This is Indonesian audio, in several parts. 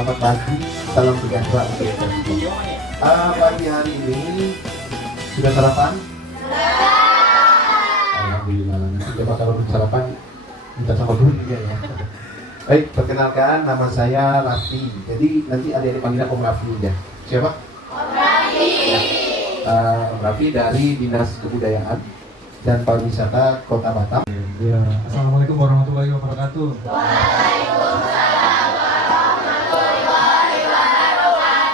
selamat pagi, salam sejahtera. Pagi hari ini sudah sarapan? Alhamdulillah. Nanti coba kalau belum sarapan minta sama dulu juga ya. Baik, perkenalkan nama saya Raffi. Jadi nanti adik-adik panggil Om Raffi aja. Siapa? Om Raffi. Om Raffi dari Dinas Kebudayaan dan Pariwisata Kota Batam. Ya, Assalamualaikum warahmatullahi wabarakatuh.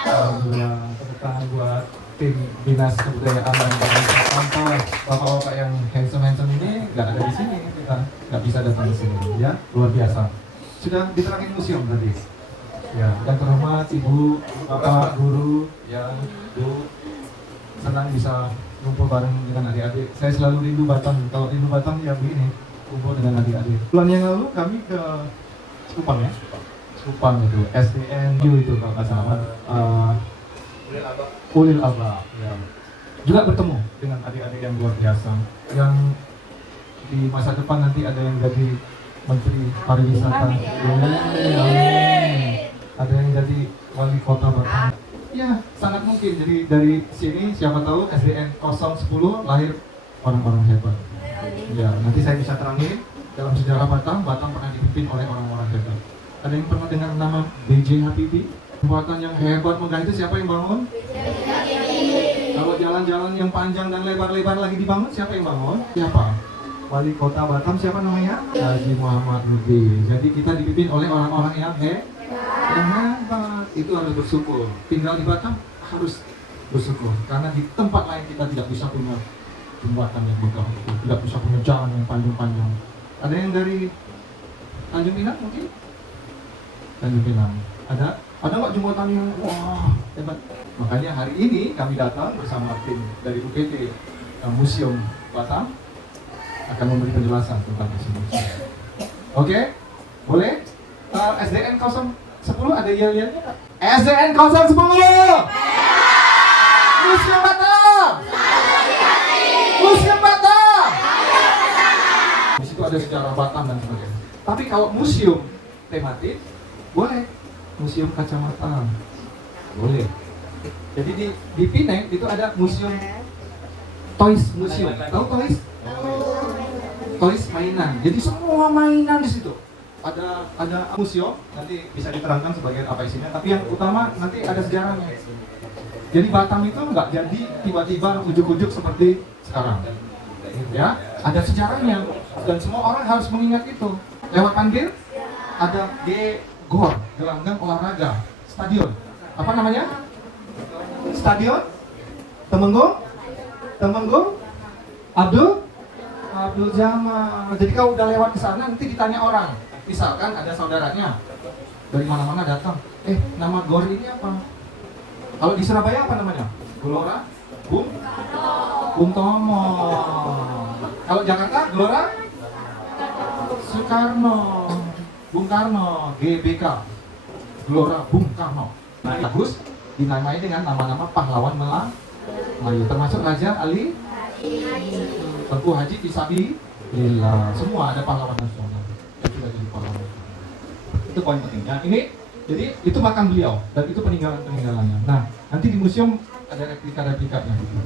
Alhamdulillah, tepuk tangan buat tim Dinas Kebudayaan dan Pariwisata. Tanpa bapak-bapak yang handsome ini nggak ada di sini, kita nggak bisa datang di sini. Ya, luar biasa. Sudah diterangin museum tadi. Ya, yang terhormat Ibu, Bapak, Guru, ya, Bu, senang bisa kumpul bareng dengan adik-adik. Saya selalu rindu Batam. Kalau rindu Batam ya begini, kumpul dengan adik-adik. Bulan yang lalu kami ke Cikupang ya. Cikupang itu, SDNU itu kalau nggak salah. Ulil Aba. Ya. Juga bertemu dengan adik-adik yang luar biasa. Yang di masa depan nanti ada yang jadi Menteri Pariwisata. Ada yang jadi Wali Kota Batam. Ya, sangat mungkin. Jadi dari sini siapa tahu SDN 010 lahir orang-orang hebat. Ya, nanti saya bisa terangin dalam sejarah Batam pernah dipimpin oleh orang-orang hebat. Ada yang pernah dengar nama B.J. Habibie? Jembatan yang hebat megah itu siapa yang bangun? Kalau jalan-jalan yang panjang dan lebar-lebar lagi dibangun, siapa yang bangun? Siapa? Wali Kota Batam siapa namanya? Haji Muhammad Nurdin. Jadi kita dipimpin oleh orang-orang yang hebat. Itu harus bersyukur. Tinggal di Batam harus bersyukur. Karena di tempat lain kita tidak bisa punya jembatan yang megah, tidak bisa punya jalan yang panjang-panjang. Ada yang dari Tanjung Pinang mungkin? Tanjung Pinang. Ada nggak jembatan yang wah hebat? Makanya hari ini kami datang bersama tim dari UPT Museum Batam akan memberi penjelasan tentang museum. Oke? Boleh? SDN 010 ada yel-yelnya nggak? SDN 010! Museum Batam! Museum Batam! Di situ ada sejarah Batam dan sebagainya. Tapi kalau museum tematik, boleh. Museum Kacamata, boleh. Jadi di Pineng itu ada museum Toys Museum. Tahu Toys? Toys mainan. Jadi semua mainan di situ. Ada museum, nanti bisa diterangkan sebagian apa isinya. Tapi yang utama nanti ada sejarahnya. Jadi Batam itu nggak jadi tiba-tiba ujuk-ujuk seperti sekarang. Ya, ada sejarahnya dan semua orang harus mengingat itu. Lewat panggil ada GOR, gelanggang olahraga, stadion. Apa namanya? Stadion Temenggung Abdul Jamal. Jadi kalau udah lewat ke sana nanti ditanya orang. Misalkan ada saudaranya dari mana-mana datang. Nama GOR ini apa? Kalau di Surabaya apa namanya? Gelora Bung Tomo. Kalau Jakarta Gelora Soekarno. Bung Karno, GBK, Gelora Bung Karno. Nah, bagus dinamai dengan nama-nama pahlawan Melayu, termasuk Raja Ali, Tengku Haji Fisabilillah. Semua ada pahlawan nasional yang sudah jadi pahlawan. Itu poin pentingnya. Ini jadi itu makam beliau dan itu peninggalannya. Nah, nanti di museum ada replika-replikanya gitu.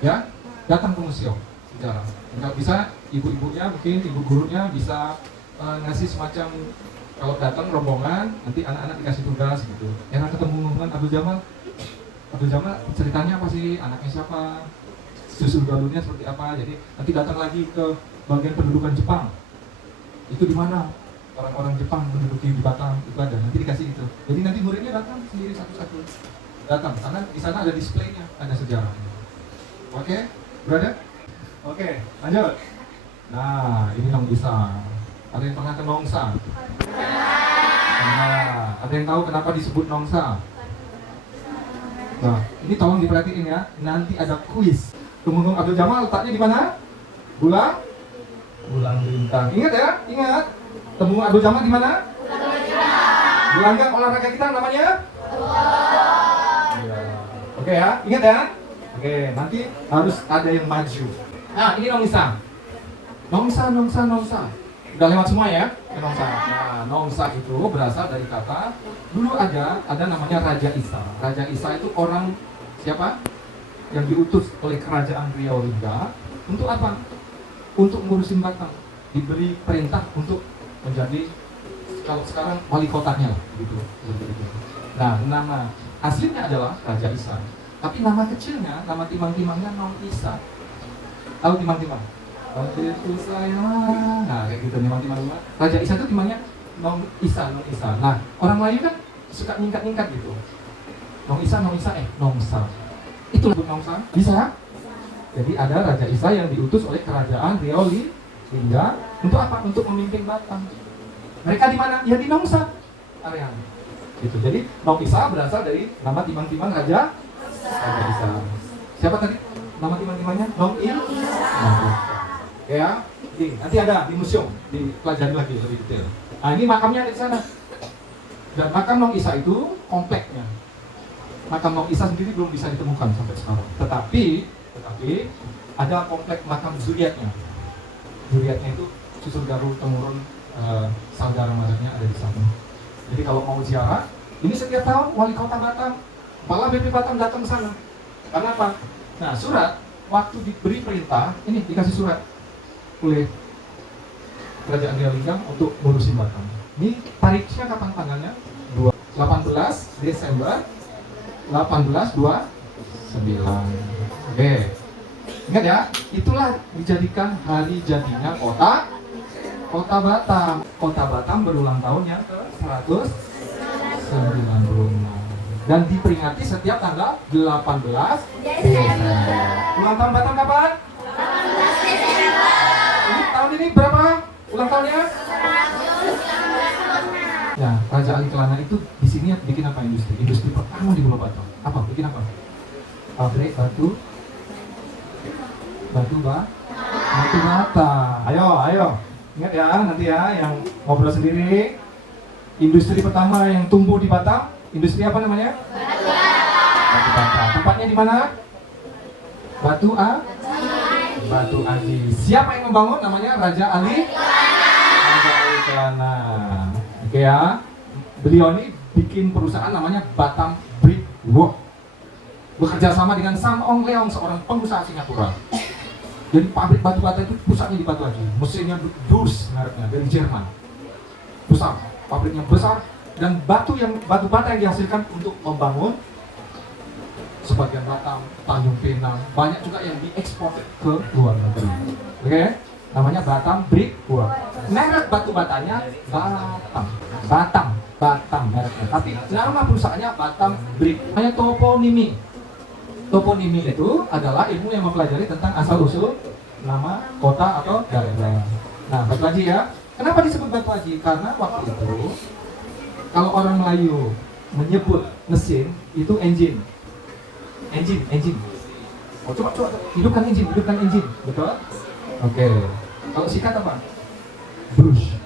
Ya, datang ke museum sejarah. Enggak bisa ibu-ibunya mungkin ibu gurunya bisa ngasih semacam kalau datang rombongan nanti anak-anak dikasih tugas gitu. Yang ketemu dengan Abdul Jamal ceritanya apa sih, anaknya siapa, susul galurnya seperti apa. Jadi nanti datang lagi ke bagian pendudukan Jepang, itu di mana orang-orang Jepang menduduki di Batam, itu ada, nanti dikasih itu. Jadi nanti muridnya datang sendiri satu-satu datang karena di sana ada displaynya, ada sejarahnya. Oke, brother? Oke, lanjut. Nah, ini Nong Isa. Ada yang pernah ke Nongsa? Nah, ada yang tahu kenapa disebut Nongsa? Nah, ini tolong diperhatiin ya. Nanti ada kuis. Temenggung Abdul Jamal letaknya di mana? Bulang Bintang. Ingat ya? Ingat. Temenggung Abdul Jamal di mana? Gelanggang olahraga kita namanya? Oke ya, ingat ya? Oke, nanti harus ada yang maju. Nah, ini Nongsa. Nongsa. Udah lewat semua ya, Nongsa. Nah, Nongsa itu berasal dari kata dulu ada namanya Raja Isa. Raja Isa itu orang siapa? Yang diutus oleh kerajaan Riau Lingga untuk apa? Untuk ngurusin Batam. Diberi perintah untuk menjadi kalau sekarang wali kotanya lah, gitu. Nah, nama aslinya adalah Raja Isa. Tapi nama kecilnya, nama timang-timangnya Nong Isa. Tahu timang-timang? Itu saya. Nah, kayak gitu timang-timang. Raja Isa itu timangnya Nong Isa. Nah, orang Melayu kan suka nyingkat-nyingkat gitu. Nong Isa, Nongsa. Itu Nongsa. Bisa? Jadi ada Raja Isa yang diutus oleh kerajaan Riau Lingga untuk apa? Untuk memimpin Batam. Mereka di mana? Ya di Nongsa areanya. Gitu. Jadi Nong Isa berasal dari nama timang-timang Raja Isa. Siapa tadi? Nama timang-timangnya? Nong Isa. Ya, nanti ada di museum, dipelajari lagi lebih detail. Nah, ini makamnya ada di sana. Dan makam Nong Isa itu kompleknya. Makam Nong Isa sendiri belum bisa ditemukan sampai sekarang. Tetapi ada komplek makam zuriatnya. Zuriatnya itu susul garuk temurun saudara maratnya ada di sana. Jadi kalau mau ziarah, ini setiap tahun wali kota Batam, kepala BP Batam datang ke sana. Karena apa? Nah, surat waktu diberi perintah, ini dikasih surat oleh kerajaan Riau Lingga untuk ngurusin Batam. Ini tariknya kapan tanggalnya? 18 Desember 1829. Oke. Ingat ya, itulah dijadikan hari jadinya kota Batam. Kota Batam berulang tahun yang ke-196 dan diperingati setiap tanggal 18 Desember. Ulang tahun Batam kapan? 18 Desember. Ini tahun ini berapa ulang tahunnya? 196. Ya, Raja Ali Kelana itu di sini bikin apa industri? Industri pertama di Pulau Batam. Apa? Bikin apa? Pabrik batu bata. Ayo. Ingat ya, nanti ya yang ngobrol sendiri. Industri pertama yang tumbuh di Batam, industri apa namanya? Batu bata. Tempatnya di mana? Batu Aji. Siapa yang membangun? Namanya Raja Ali Kelana. Oke ya. Beliau ini bikin perusahaan namanya Batam Brick Work. Bekerja sama dengan Sam Ong Leong, seorang pengusaha Singapura. Jadi pabrik batu bata itu pusatnya di Batu Aji. Mesinnya Durs mereknya dari Jerman. Besar, pabriknya besar dan batu bata yang dihasilkan untuk membangun sebagian Batam, Tanjung Pinang, banyak juga yang diekspor ke luar negeri. Oke, namanya Batam Brick Work. Merek batu batanya Batam mereknya. Tapi nama perusahaannya Batam Brick. Hanya toponimi. Toponimi itu adalah ilmu yang mempelajari tentang asal-usul nama kota atau daerah. Nah, Batu Aji ya. Kenapa disebut Batu Aji? Karena waktu itu kalau orang Melayu menyebut mesin itu engine. Oh, coba hidupkan engine. Betul? Oke. Kalau sikat apa? Brush.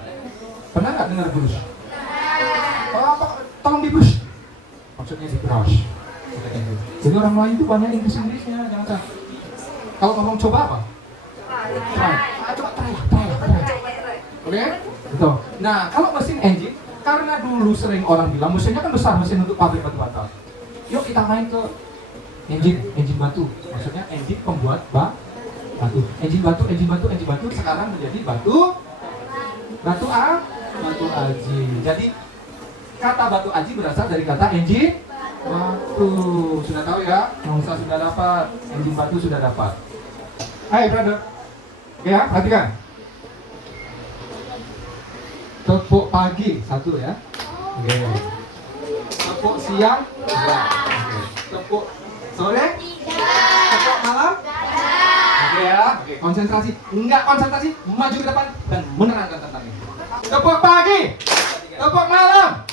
Pernah nggak dengar brush? Oh, tolong di brush. Maksudnya di brush. Jadi orang Melayu itu banyak Inggrisnya, jangan salah. Kalau ngomong coba apa? Try. Coba try. Oke? Gitu. Nah, kalau mesin engine, karena dulu sering orang bilang mesinnya kan besar, mesin untuk pabrik batu bata. Yuk kita main ke engine batu. Maksudnya engine pembuat batu. Engine batu sekarang menjadi batu aji. Jadi kata Batu Aji berasal dari kata engine batu. Sudah tahu ya? Nongsa sudah dapat, engine batu sudah dapat. Hai brother. Oke ya, perhatikan. Tepuk pagi, satu ya. Oke. Tepuk siang, dua. Tepuk sore, tepuk malam. Oke ya. Oke, konsentrasi. Enggak konsentrasi, maju ke depan dan menerangkan tentang ini. Tepuk pagi, tepuk malam.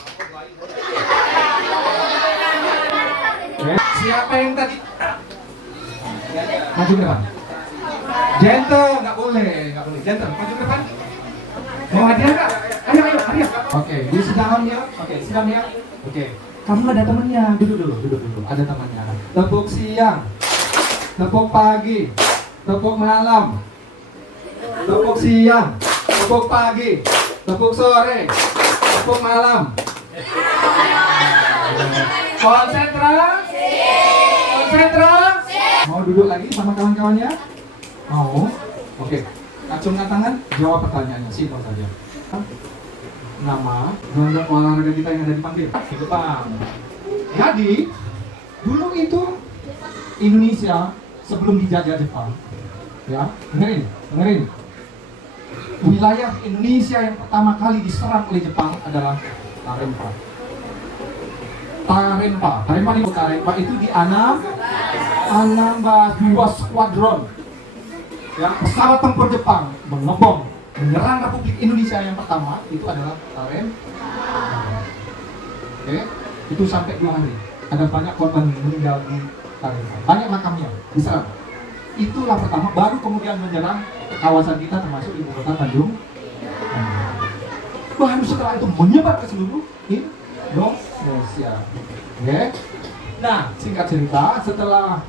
Siapa yang tadi? Maju ke depan. Gentle, nggak boleh. Gentle, maju ke depan. Mau hadiah nggak? Ayo, hadiah. Oke, di sedang ya. Oke. Kamu ada temennya. Duduk dulu. Ada temannya. Tepuk siang, tepuk pagi, tepuk malam, tepuk siang, tepuk tepuk pagi, tepuk sore, tepuk malam. Konsentrasi. Konsentrasi. Mau duduk lagi sama kawan-kawannya? Mau? Oke. Acungkan tangan, jawab pertanyaannya, simpel saja. Nama olahraga kita yang ada di Panggil di depan. Jadi, dulu itu Indonesia sebelum dijajah Jepang, ya, dengerin. Wilayah Indonesia yang pertama kali diserang oleh Jepang adalah Tarempa. Tarempa itu di Anamba 2 Squadron. Ya, pesawat tempur Jepang mengebom menyerang Republik Indonesia yang pertama itu adalah Tarempa. Oke, itu sampai 2 hari. Ada banyak korban meninggal di Tarempa. Banyak makamnya diserang. Itulah pertama, baru kemudian menyerang kawasan kita termasuk ibu kota Bandung. Baru setelah itu menyebar ke seluruh Indonesia. Oke. Nah, singkat cerita, setelah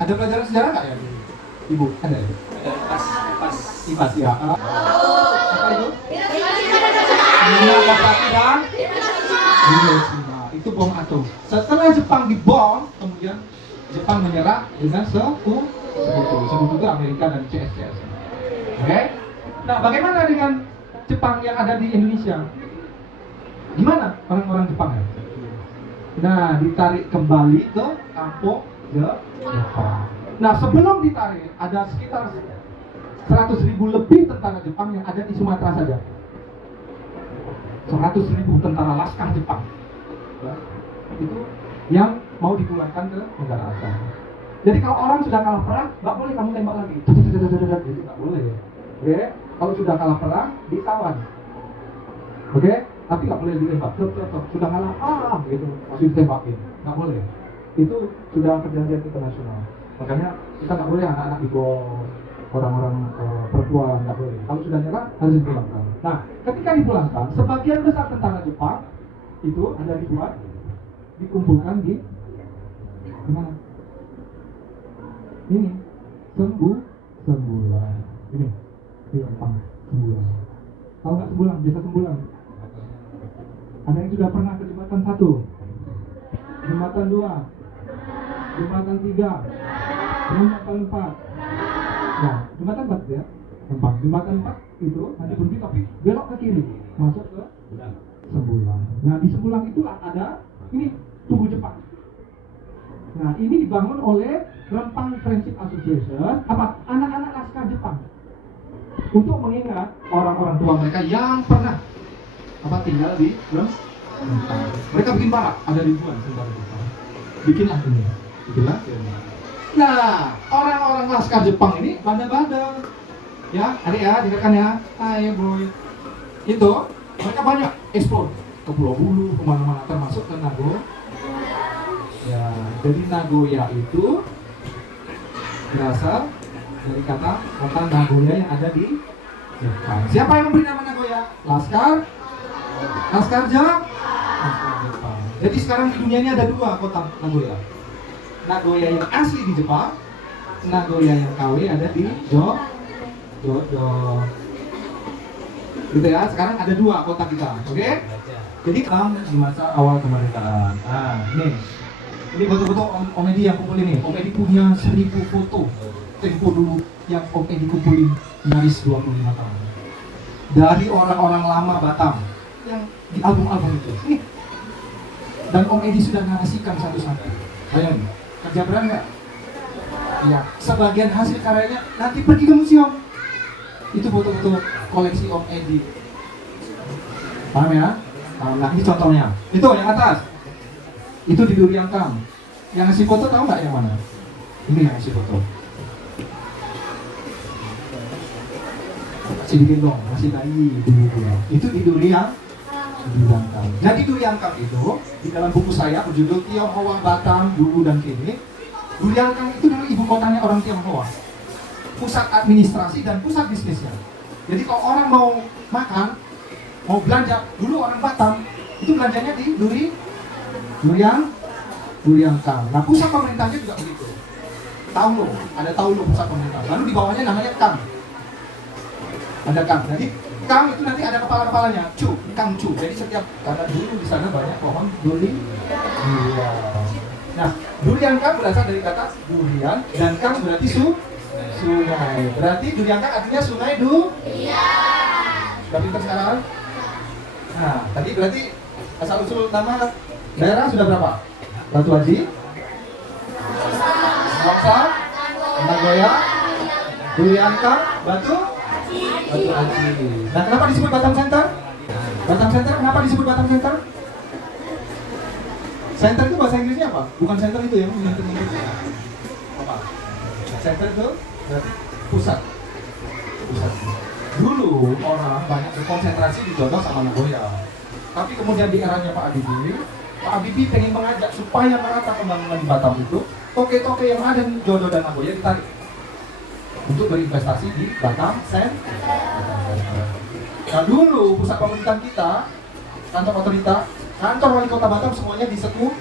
ada pelajaran sejarah nggak ya? Ibu, ada ya? IPAS ya. Apa itu? Nagasaki dan Hiroshima. Itu bom atom. Setelah Jepang dibom, kemudian Jepang menyerah dengan sekutu itu Amerika dan CSCS. Oke? Nah, bagaimana dengan Jepang yang ada di Indonesia? Gimana orang-orang Jepang ya? Nah, ditarik kembali ke kampung Jepang. Nah, sebelum ditarik, ada sekitar 100.000 lebih tentara Jepang yang ada di Sumatera saja. 100.000 tentara Laskar Jepang. Ya, itu yang mau dipulangkan ke negara asal. Jadi kalau orang sudah kalah perang, nggak boleh kamu tembak lagi. Itu nggak boleh. Oke? Kalau sudah kalah perang, ditawan. Oke? Tapi nggak boleh ditembak. Sudah kalah, gitu, masih ditembakin. Nggak boleh. Itu sudah perjanjian internasional. Makanya kita nggak boleh anak-anak dibom, orang-orang perempuan nggak boleh. Kalau sudah nyerah harus dipulangkan. Nah, ketika dipulangkan, sebagian besar tentara Jepang itu ada dibuat, dikumpulkan di mana? Ini sembulan. Ini Jepang sembulan. Tahu nggak sembulan? Desa sembulan. Ada yang sudah pernah ke jembatan 1, jembatan 2, jembatan 3, jembatan 4. Nah, jembatan 4 ya, jembatan 4 itu nanti berhenti tapi belok ke kiri, masuk ke Sembulang. Nah, di Sembulang itulah ada ini Tugu Jepang. Nah, ini dibangun oleh Rempang Friendship Association, anak-anak Laskar Jepang, untuk mengingat orang-orang tua mereka yang pernah tinggal di Rempang. Mereka bikin barak, ada ribuan tentara Jepang. Bikinlah ini. Nah, orang-orang Laskar Jepang ini bandel-bandel. Ya, adik ya, dengarkan ya. Ayo boy. Itu, mereka banyak eksplor ke Pulau Bulu, kemana-mana, termasuk ke Nagoya. Ya, jadi Nagoya itu berasal dari kata Nagoya yang ada di Jepang. Siapa yang memberi nama Nagoya? Laskar Jepang. Jadi sekarang di dunia ini ada 2 kota Nagoya. Nagoya yang asli di Jepang, Nagoya yang KW ada di Jodo. Gitu ya, sekarang ada 2 kota kita, oke? Jadi di masa awal kemerdekaan. Nah, ini foto-foto Om Edi yang kumpulin nih. Om Edi punya 1000 foto tempo dulu yang Om Edi kumpulin nyaris 25 tahun. Dari orang-orang lama Batam yang di album-album itu. Nih. Dan Om Edi sudah narasikan satu-satu. Bayangin, kerja berat nggak? Ya, sebagian hasil karyanya nanti pergi ke museum. Itu foto-foto koleksi Om Edi. Paham ya? Nah, ini contohnya. Itu yang atas. Itu di Durian Kam. Yang ngasih foto tahu nggak yang mana? Ini yang ngasih foto. Masih digendong, masih bayi dulu dia. Itu di Durian Kam. Jadi Durian Kam itu di dalam buku saya berjudul Tionghoa Batam Dulu dan Kini. Durian Kam itu dulu ibu kotanya orang Tionghoa. Pusat administrasi dan pusat bisnisnya. Jadi kalau orang mau makan, mau belanja, dulu orang Batam itu belanjanya di Durian Kam. Nah, pusat pemerintahnya juga begitu. Taulo, ada Taulo pusat pemerintah. Lalu di bawahnya namanya Kam. Ada Kam. Jadi Kang itu nanti ada kepala-kepalanya, Kang Cu. Jadi setiap, karena dulu di sana banyak pohon durian. Iya. Nah, durian Kang berasal dari kata durian dan Kang berarti sungai. Berarti durian Kang artinya sungai Iya. Sudah pintar sekarang? Nah, tadi berarti asal usul nama daerah sudah berapa? Batu Haji, Nongsa, Nagoya, Durian Kang, Batu Haji. Nah, kenapa disebut Batam Center? Batam Center kenapa disebut Batam Center? Center itu bahasa Inggrisnya apa? Bukan center itu ya, apa? Center itu berarti pusat. Dulu orang banyak berkonsentrasi di Jodo sama Nagoya. Tapi kemudian di eranya Pak Habibie pengen mengajak supaya merata pembangunan di Batam itu, toke-toke yang ada di Jodo dan Nagoya ditarik untuk berinvestasi di Batam Center. Nah dulu pusat pemerintahan kita, kantor otorita, kantor wali kota Batam semuanya di Setu,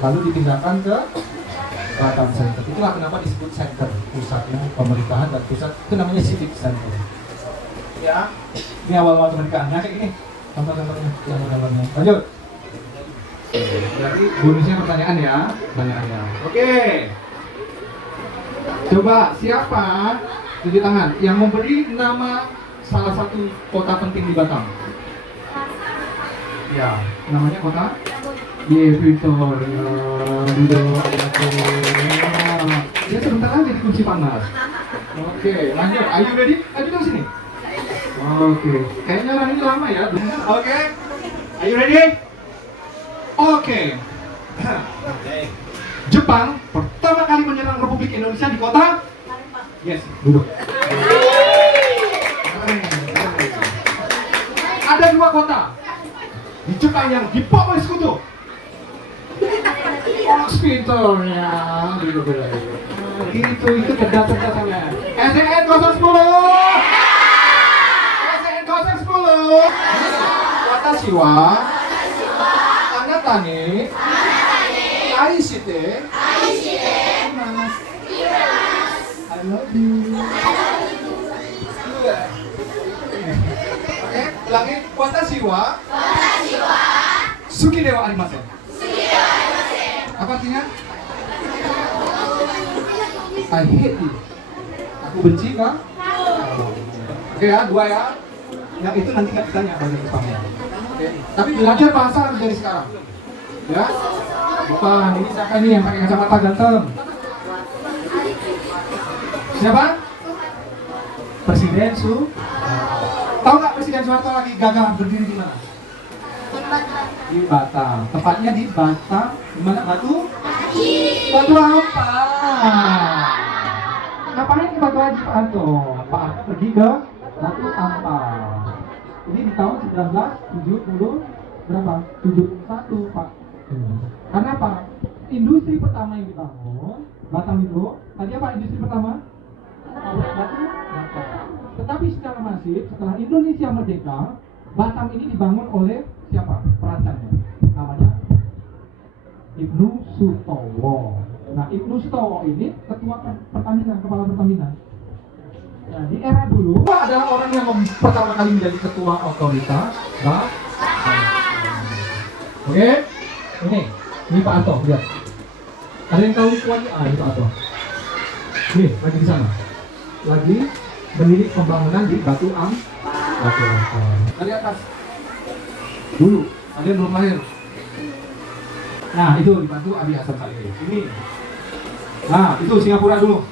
lalu dipindahkan ke Batam Center. Itulah kenapa disebut center, pusatnya pemerintahan dan pusat itu namanya civic center. Ya, ini awal-awal pemerintahannya kayak gini. Contoh-contohnya, gambar-gambarnya. Lanjut. Berarti bonusnya pertanyaan ya, pertanyaannya. Oke. Coba siapa tunjuk tangan yang memberi nama salah satu kota penting di Batam? Ya, namanya kota? Victoria. Ya sebentar lagi di kunci panas. Oke, lanjut. Are you ready? Ayo dong sini. Oke, kayaknya orang ini lama ya. Oke, are you ready? Oke. Jepang pertama kali menyerang Republik Indonesia di kota? Yes, duduk. Ada dua kota di Jepang yang dibom oleh sekutu. Pinter ya, itu cerdas-cerdasannya. SNN 010. SNN 010. Watashi wa anata ni aishite I love you. Oke, ulangi. Watashi wa suki dewa arimasen. Apa artinya? I hate you. Aku benci kah? Oke ya, dua ya. Yang itu nanti nggak ditanya bahasa Jepangnya. Oke. Tapi belajar bahasa harus dari sekarang. Ya. Bukan, ini siapa nih yang pakai kacamata ganteng? Siapa? Presiden Tahu nggak Presiden Soeharto lagi gagal berdiri di mana? Di Batam. Tepatnya di Batam. Di mana Batu? Batu apa? Ngapain ke Batu Haji Pak Anto? Pak Anto pergi ke Batu Ampar. Ini di tahun 1970 berapa? 71 Pak. Karena apa? Industri pertama yang dibangun Batam itu, tadi apa industri pertama? Batu. Tetapi secara masif setelah Indonesia merdeka, Batam ini dibangun oleh siapa? Perancangnya. Namanya Ibnu Sutowo. Nah, Ibnu Sutowo ini ketua Pertamina, kepala Pertamina. Nah, di era dulu adalah orang yang pertama kali menjadi ketua otorita Batam. Oke, ini Pak Anto, lihat. Ada yang tahu kuatnya? Ini Pak Anto. Nih, lagi di sana. Lagi menilik pembangunan di Batu Ampar. Dari atas. Dulu, kalian belum lahir. Nah, itu dibantu Abi Hasan Salehi. Ini. Nah, itu Singapura dulu.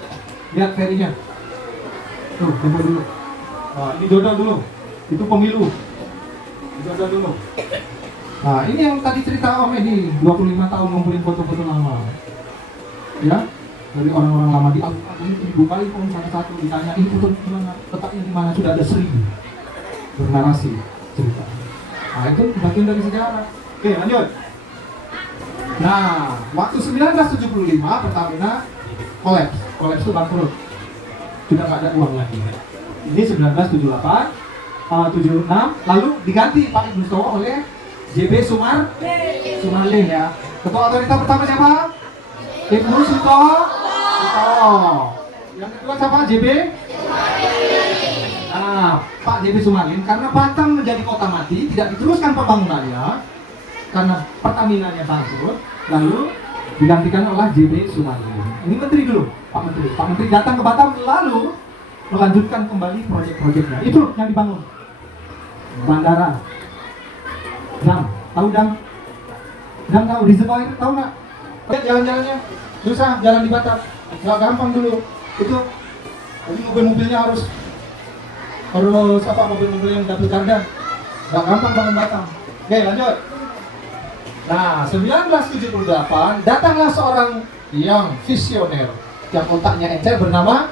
Lihat ferinya. Tuh, tempel dulu. Nah, ini Jodoh dulu. Itu pemilu. Jodoh dulu. Nah, ini yang tadi cerita Om Edi, 25 tahun ngumpulin foto-foto lama. Ya, dari orang-orang lama di ini dibuka Om satu-satu, ditanya ini foto di mana, letaknya di mana, sudah ada 1000 bernarasi cerita. Nah, itu bagian dari sejarah. Oke, lanjut. Nah, waktu 1975 Pertamina kolaps itu bangkrut. Sudah nggak ada uang lagi. Ini 1978, 76, lalu diganti Pak Ibnu Sutowo oleh JB Sumarlin ya. Ketua otorita pertama siapa? Ibnu Sutowo. Yang kedua siapa? JB. Nah, Pak JB Sumarin, karena Batam menjadi kota mati, tidak diteruskan pembangunannya karena Pertaminanya bangkrut, lalu digantikan oleh JB Sumarin. Ini menteri dulu, Pak Menteri. Pak Menteri datang ke Batam lalu melanjutkan kembali proyek-proyeknya. Itu yang dibangun. Bandara, dam, tahu dam? Dam tahu, reservoir tahu nggak? Lihat jalan-jalannya, susah jalan di Batam, nggak gampang dulu. Itu, jadi mobil-mobilnya harus apa, mobil-mobil yang dapur kardan, nggak gampang bangun Batam. Oke, lanjut. Nah, 1978 datanglah seorang yang visioner, yang otaknya encer, bernama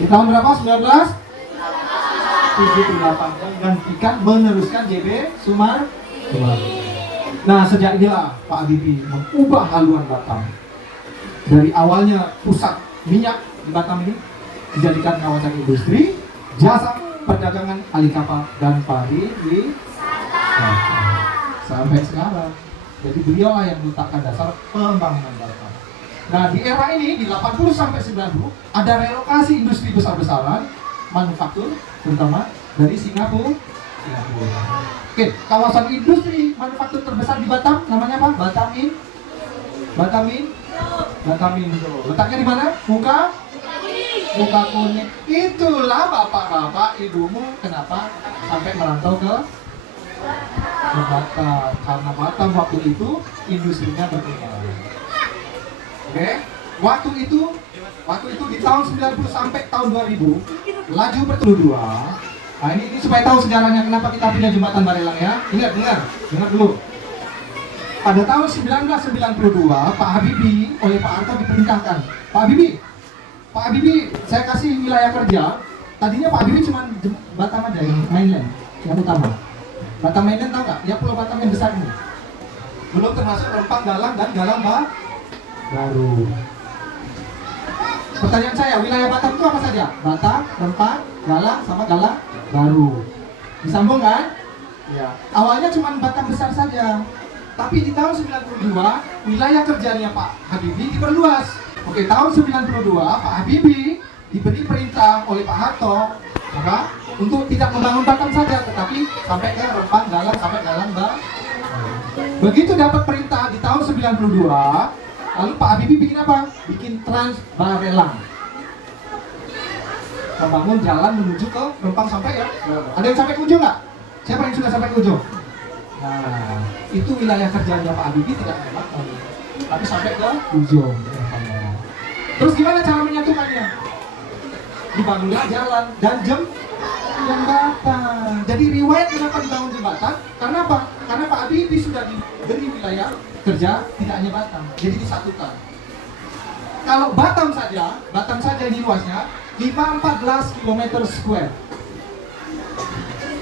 di tahun berapa? 1978 menggantikan, meneruskan JB Sumarin. Nah, sejak inilah Pak Habibie mengubah haluan Batam. Dari awalnya pusat minyak di Batam ini dijadikan kawasan industri, jasa, perdagangan, alih kapal dan pariwisata sampai sekarang. Jadi beliaulah yang meletakkan dasar pembangunan Batam. Nah, di era ini di 80 sampai 90 ada relokasi industri besar-besaran manufaktur terutama dari Singapura. Oke, kawasan industri manufaktur terbesar di Batam namanya apa? Batamin. Letaknya di mana? Muka kuning. Itulah bapak-bapak, ibumu kenapa sampai merantau ke Batam, karena Batam waktu itu industrinya berkembang. Oke, waktu itu di tahun 90 sampai tahun 2000 laju bertelur dua. Nah, ini supaya tahu sejarahnya kenapa kita punya jembatan Barelang ya. Dengar dulu. Pada tahun 1992 Pak Habibie oleh Pak Harto diperintahkan, Pak Habibie, saya kasih wilayah kerja. Tadinya Pak Habibie cuma Batam aja yang mainland, yang utama. Batam mainland tahu nggak? Ya Pulau Batam yang besar ini. Belum termasuk Rempang, Galang dan Galang Baru. Pertanyaan saya, wilayah Batam itu apa saja? Batam, Rempang, Galang, sama Galang Baru. Disambung kan? Ya. Awalnya cuma Batam besar saja. Tapi di tahun 92 wilayah kerjanya Pak Habibie diperluas. Oke, tahun 92 Pak Habibie diberi perintah oleh Pak Harto untuk tidak membangun Batam saja, tetapi sampai ke Rempang, Galang, sampai Galang Baru. Begitu dapat perintah di tahun 92, lalu Pak Habibie bikin apa? Bikin Trans Barelang. Membangun jalan menuju ke Rempang sampai ya. Ada yang sampai ke ujung nggak? Siapa yang sudah sampai ke ujung? Nah, itu wilayah kerjanya Pak Habibie tidak hebat, tapi sampai ke ujung. Terus gimana cara menyatukannya? Dibangunlah jalan dan jembatan. Jadi riwayat kenapa dibangun jembatan? Karena apa? Karena Pak Habibie sudah diberi wilayah kerja tidak hanya Batam, jadi disatukan. Kalau Batam saja ini luasnya 514 km square.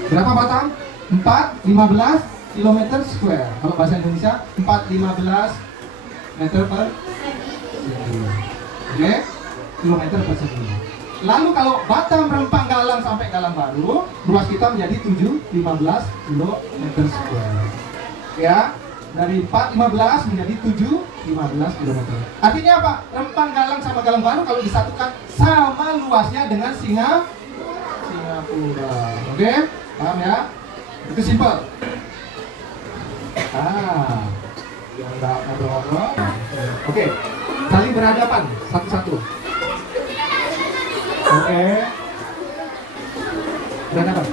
Berapa Batam? 415 km square. Kalau bahasa Indonesia 415 meter per segi. Oke? Kilometer persegi. Lalu kalau Batam, Rempang, Galang sampai Galang Baru, luas kita menjadi 715 km square. Ya, dari 415 menjadi 715 km. Artinya apa? Rempang, Galang sama Galang Baru kalau disatukan sama luasnya dengan Singapura. Oke? Paham ya? Itu simpel. Yang enggak ngobrol-ngobrol. Oke, saling berhadapan satu-satu. Oke. Berhadapan.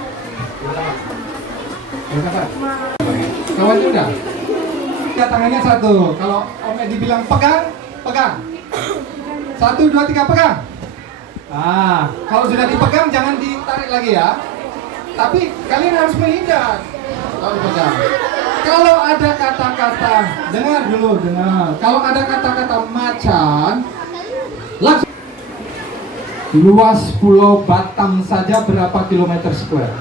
Kawannya udah? Ya, tangannya satu. Kalau Om Edi bilang pegang. 1, 2, 3 pegang. Kalau sudah dipegang jangan ditarik lagi ya. Tapi kalian harus menghindar kalau dipegang. Kalau ada kata-kata, dengar. Kalau ada kata-kata macan, langsung. Luas Pulau Batam saja berapa kilometer square?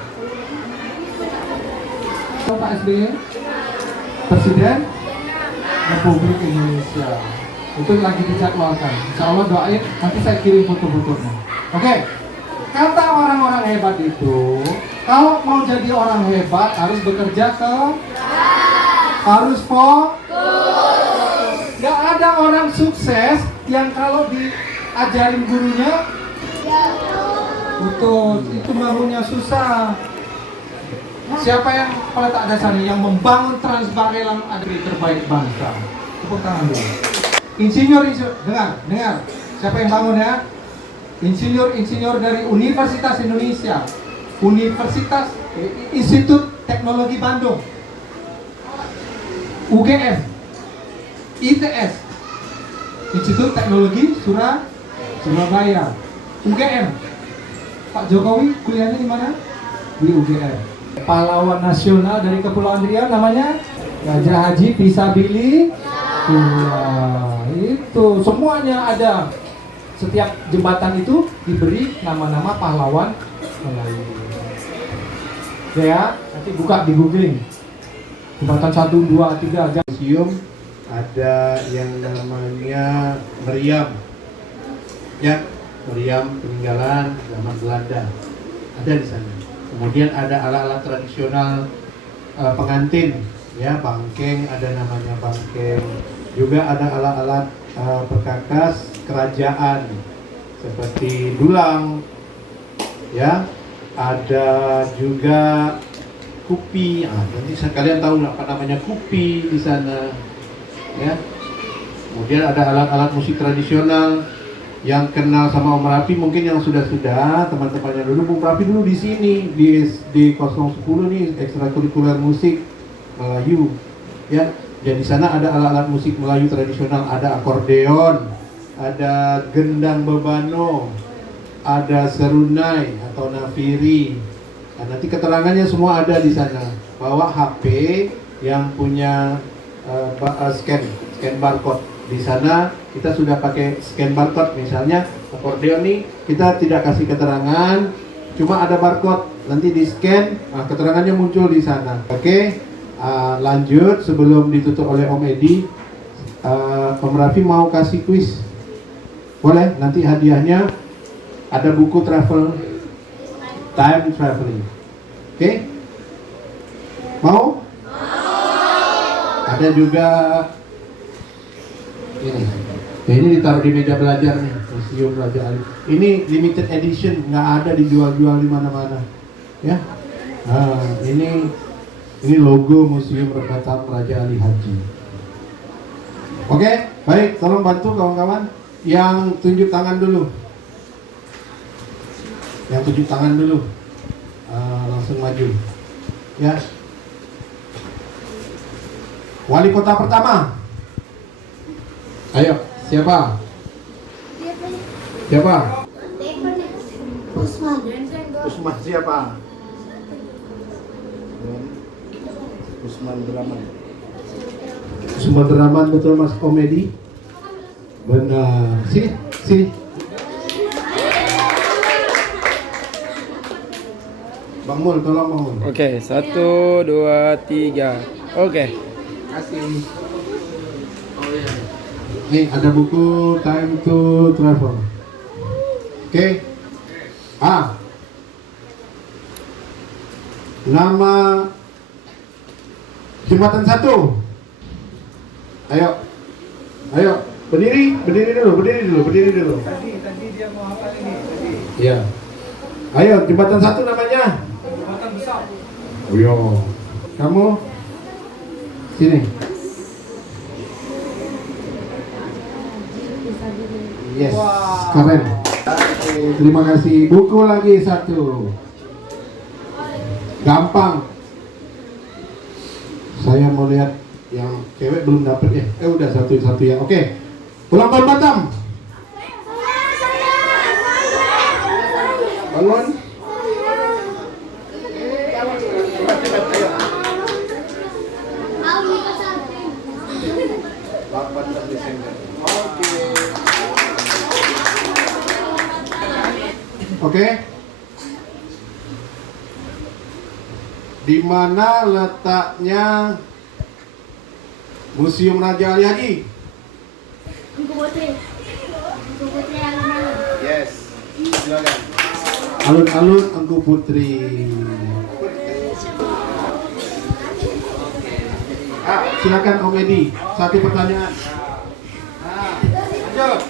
Pak SBY, Presiden Republik Indonesia. Itu lagi dijadwalkan. Insya Allah doain, nanti saya kirim foto-fotonya. Oke. Kata orang-orang hebat itu, kalau mau jadi orang hebat harus bekerja harus fokus. Gak ada orang sukses yang kalau diajarin gurunya Betul, itu bangunnya susah. Siapa yang letak dasar ini yang membangun Transbarelang Agri terbaik bangsa? Tepuk tangan dulu. Insinyur, dengar. Siapa yang bangun ya? Insinyur dari Universitas Indonesia, Institut Teknologi Bandung, UGM, ITS, Institut Teknologi Surabaya, UGM. Pak Jokowi kuliahnya di mana? Di UGM. Pahlawan nasional dari Kepulauan Riau namanya Gajah Haji Pisabili. Itu semuanya ada. Setiap jembatan itu diberi nama-nama pahlawan Melayu. Ya, nanti buka di googling. Jembatan 1, 2, 3. Museum ada yang namanya meriam. Ya, meriam peninggalan zaman Belanda. Ada di sana. Kemudian ada alat-alat tradisional pengantin, ya, bangkeng, ada namanya bangkeng. Juga ada alat-alat perkakas kerajaan seperti dulang, ya, ada juga kupi. Nanti kalian tahu apa namanya kupi di sana, ya. Kemudian ada alat-alat musik tradisional yang kenal sama Om Rafi, mungkin yang sudah teman-temannya dulu. Om Rafi dulu di sini di 010 nih ekstrakurikuler musik Melayu, ya. Jadi di sana ada alat-alat musik Melayu tradisional, ada akordeon, ada gendang bebano, ada serunai atau nafiri. Nah, nanti keterangannya semua ada di sana. Bawa HP yang punya scan barcode. Di sana kita sudah pakai scan barcode. Misalnya akordeon nih kita tidak kasih keterangan, cuma ada barcode. Nanti di scan, keterangannya muncul di sana. Oke, lanjut sebelum ditutup oleh Om Edi, Om Raffi mau kasih kuis. Boleh, nanti hadiahnya ada buku time traveling. Oke? Mau? Ada juga ini. Ini ditaruh di meja belajar nih, Museum Raja Ali. Ini limited edition, nggak ada dijual-jual di mana-mana. Ya. Ini logo Museum Batam Raja Ali Haji. Oke, baik, tolong bantu kawan-kawan. Yang tunjuk tangan dulu. Langsung maju. Ya. Wali kota pertama. Ayo, siapa? Usman siapa? Usman Draman, betul Mas Komedi? Benar. Sini. Bang Mul, tolong Bang Mul. Oke, 1, 2, 3. Oke. Kasih. Nih ada buku Time to Travel. Oke. Nama jembatan 1. Ayo. Berdiri dulu. Tadi dia mau apa ini? Iya. Ayo, jembatan 1 namanya. Jembatan besar. Oh iya. Kamu sini. Yes, keren. Terima kasih. Buku lagi 1. Gampang. Saya mau lihat yang cewek belum dapet ya. Udah satu ya. Oke. Ulang tahun Batam. Bangun. Oke. Di mana letaknya Museum Raja Ali Haji? Yes. Silakan. Alun-alun Engku Putri. Silakan Om Edi. Satu pertanyaan. Lanjut.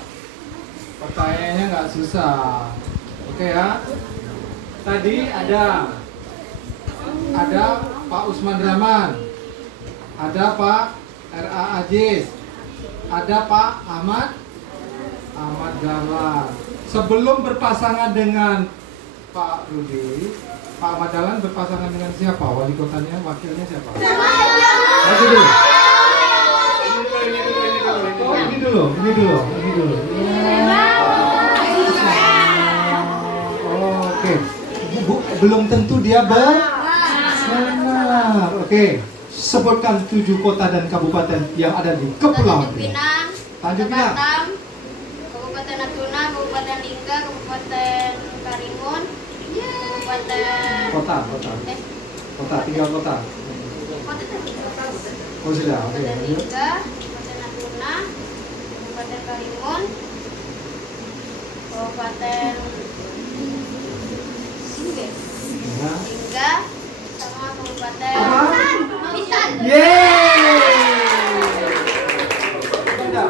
Pertanyaannya nggak susah. Oke ya. Tadi ada Pak Usman Rahman, ada Pak R.A. Aziz, ada Pak Ahmad Dahlan. Sebelum berpasangan dengan Pak Rudi, Pak Ahmad Dahlan berpasangan dengan siapa? Wali kotanya, wakilnya siapa? Lagi dulu. Oh, ini dulu. Oke. Belum tentu dia benar. Oke. Sebutkan 7 kota dan kabupaten yang ada di Kepulauan Riau. Tanjung Pinang, Batam, Kabupaten Natuna, Kabupaten Lingga, Kabupaten Karimun, Kabupaten kota. Tiga kota. Oh sudah, oke. Kabupaten Lanjut. Lingga, Kabupaten Natuna, Kabupaten Karimun, Kabupaten Ya. Lingga, sama Kabupaten Apa? Bintan. Yeay! Beda.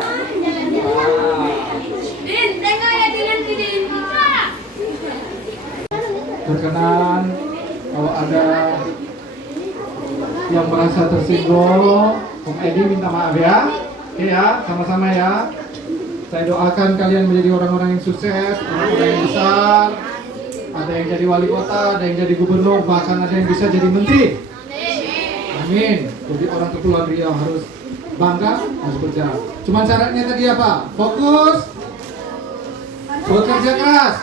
Din, tengok ya Din. Berkenan kalau ada yang merasa tersinggung, Om Edi minta maaf ya. Oke ya, sama-sama ya. Saya doakan kalian menjadi orang-orang yang sukses, orang-orang yang besar. Ada yang jadi wali kota, ada yang jadi gubernur, bahkan ada yang bisa jadi menteri. Amin. Jadi orang Kepulauan Riau harus bangga, harus berjalan. Cuman syaratnya tadi apa? Fokus, bekerja keras.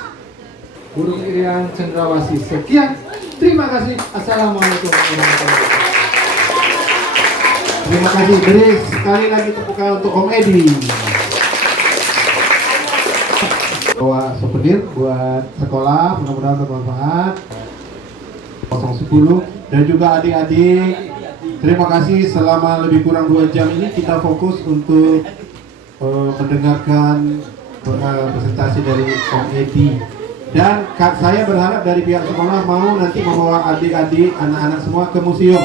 Burung Irian Cendrawasih. Sekian. Terima kasih. Assalamualaikum warahmatullahi wabarakatuh. Terima kasih. Beri sekali lagi tepuk tangan untuk Om Edi. Bawa souvenir buat sekolah, mudah-mudahan bermanfaat. 010 dan juga adik-adik. Terima kasih selama lebih kurang 2 jam ini kita fokus untuk mendengarkan presentasi dari Om Edi. Dan saya berharap dari pihak sekolah mau nanti membawa adik-adik, anak-anak semua ke museum.